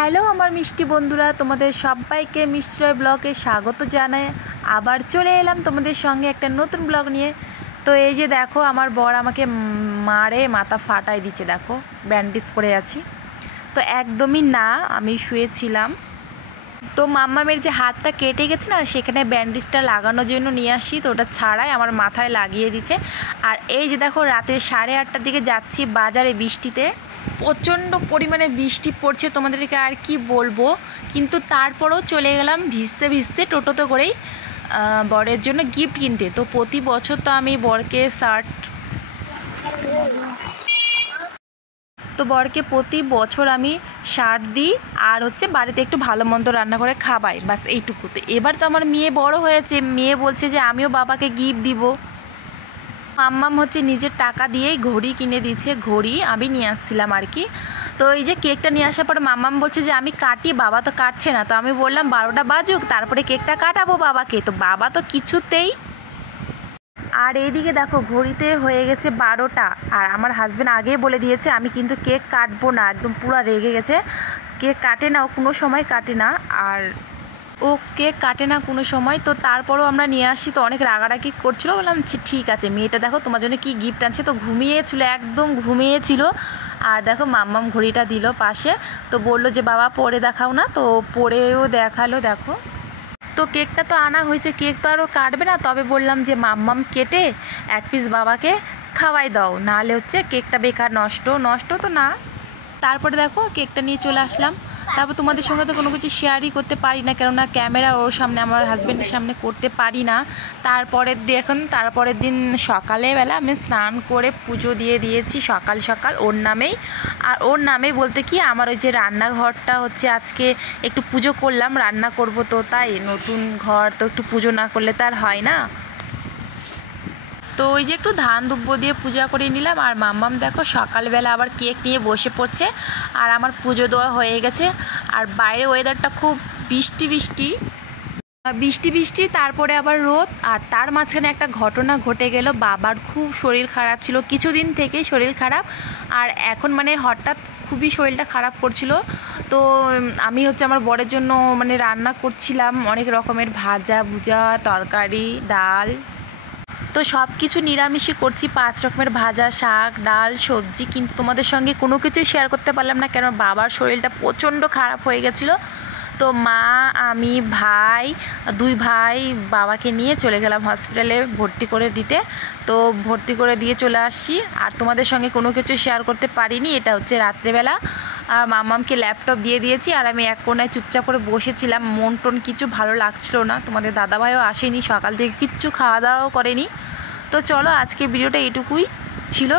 Hello আমার মিষ্টি বন্ধুরা, তোমাদের সবাইকে মিষ্টিরয় ব্লগে স্বাগত জানাই। আবার চলে এলাম তোমাদের সঙ্গে একটা নতুন ব্লগ নিয়ে। তো এই যে দেখো, আমার বর আমাকে মারে মাথা ফাটাই দিচ্ছে, দেখো ব্যান্ডেজ করে আছি। তো একদমই না, আমি শুয়েছিলাম। তো মাম্মামের যে হাতটা কেটে গেছে না, সেখানে ব্যান্ডেজটা লাগানোর জন্য নিয়ে আসি, তো ওটা ছাড়াই আমার মাথায় লাগিয়ে দিচ্ছে। আর এই যে দেখো, রাতে 8:30টার দিকে যাচ্ছি বাজারে বৃষ্টিতে। প্রচণ্ড পরিমাণে বৃষ্টি পড়ছে, তোমাদেরকে আর কি বলবো। কিন্তু তারপরেও চলে গেলাম ভিজতে ভিজতে টোটোতে করেই বরের জন্য গিফট কিনতে। তো প্রতি বছর তো আমি বরকে প্রতি বছর আমি শার্ট দিই, আর বাড়িতে একটু ভালো মন্দ রান্না করে খাওয়াই, বাস এইটুকুতে। এবার তো আমার মেয়ে বড় হয়েছে, মেয়ে বলছে যে আমিও বাবাকে গিফট দিব। মাম্মাম নিজের টাকা দিয়েই ঘড়ি কিনে দিয়েছে, ঘড়ি আমি নিয়ে আসছিলাম আর কি। তো এই যে কেকটা নিয়ে আসার পর মাম্মাম বলছে যে আমি কাটি, বাবা তো কাটছে না। তো আমি বললাম 12টা বাজুক, তারপরে কেকটা কাটাবো বাবাকে। তো বাবা তো কিছুতেই। আর এইদিকে দেখো, ঘড়িতে হয়ে গেছে 12টা, আর আমার হাজব্যান্ড আগেই বলে দিয়েছে আমি কিন্তু কেক কাটবো না, একদম পুরো রেগে গেছে। কেক কাটে না, ও কোনো সময় কাটে না, আর ও কেক কাটে না কোনো সময়। তো তারপরও আমরা নিয়ে আসি, তো অনেক রাগারাগি করছিলো। বললাম ঠিক আছে, মেয়েটা দেখো তোমার জন্য কি গিফট আনছে। তো ঘুমিয়েছিল, একদম ঘুমিয়েছিল। আর দেখো মাম্মাম ঘড়িটা দিল পাশে, তো বললো যে বাবা পরে দেখাও না, তো পরেও দেখালো। দেখো, তো কেকটা তো আনা হয়েছে, কেক তো আরও কাটবে না। তবে বললাম যে মাম্মাম কেটে এক পিস বাবাকে খাওয়াই দাও, নাহলে কেকটা বেকার নষ্ট তো না। তারপরে দেখো কেকটা নিয়ে চলে আসলাম। তারপর তোমাদের সঙ্গে তো কোনো কিছু শেয়ারই করতে পারি না, কেননা ক্যামেরা ওর সামনে, আমার হাজব্যান্ডের সামনে করতে পারি না। তারপরের দিন সকালবেলা আমি স্নান করে পুজো দিয়ে দিয়েছি সকাল সকাল ওর নামেই। আর ওর নামেই বলতে কি, আমার ওই যে রান্নাঘরটা আজকে একটু পুজো করলাম, রান্না করব, তো তাই নতুন ঘর তো একটু পুজো না করলে তার হয় না। তো ওই যে একটু ধান দুব্য দিয়ে পূজা করে নিলাম। আর মাম্মাম দেখো সকালবেলা আবার কেক নিয়ে বসে পড়ছে, আর আমার পুজো দেওয়া হয়ে গেছে। আর বাইরে ওয়েদারটা খুব বৃষ্টি, তারপরে আবার রোদ। আর তার মাঝখানে একটা ঘটনা ঘটে গেল, বাবার খুব শরীর খারাপ ছিল, কিছুদিন থেকেই শরীর খারাপ। আর এখন হঠাৎ খুবই শরীরটা খারাপ করছিল। তো আমি আমার বরের জন্য রান্না করছিলাম অনেক রকমের ভাজা ভুজা, তরকারি, ডাল। তো সব কিছু নিরামিষই করছি, 5 রকমের ভাজা, শাক, ডাল, সবজি। কিন্তু তোমাদের সঙ্গে কোনো কিছুই শেয়ার করতে পারলাম না, কেন বাবার শরীরটা প্রচণ্ড খারাপ হয়ে গেছিলো। তো মা, আমি, ভাই, 2 ভাই বাবাকে নিয়ে চলে গেলাম হসপিটালে ভর্তি করে দিতে। তো ভর্তি করে দিয়ে চলে আসছি, আর তোমাদের সঙ্গে কোনো কিছু শেয়ার করতে পারিনি। এটা রাত্রেবেলা। আর মাম্মামকে ল্যাপটপ দিয়ে দিয়েছি, আর আমি এক কোণায় চুপচাপ করে বসেছিলাম। মন টন কিছু ভালো লাগছিল না। তোমাদের দাদাভাইও আসেনি, সকাল থেকে কিচ্ছু খাওয়া দাওয়াও করেনি। তো চলো, আজকে ভিডিওটা এইটুকুই ছিল।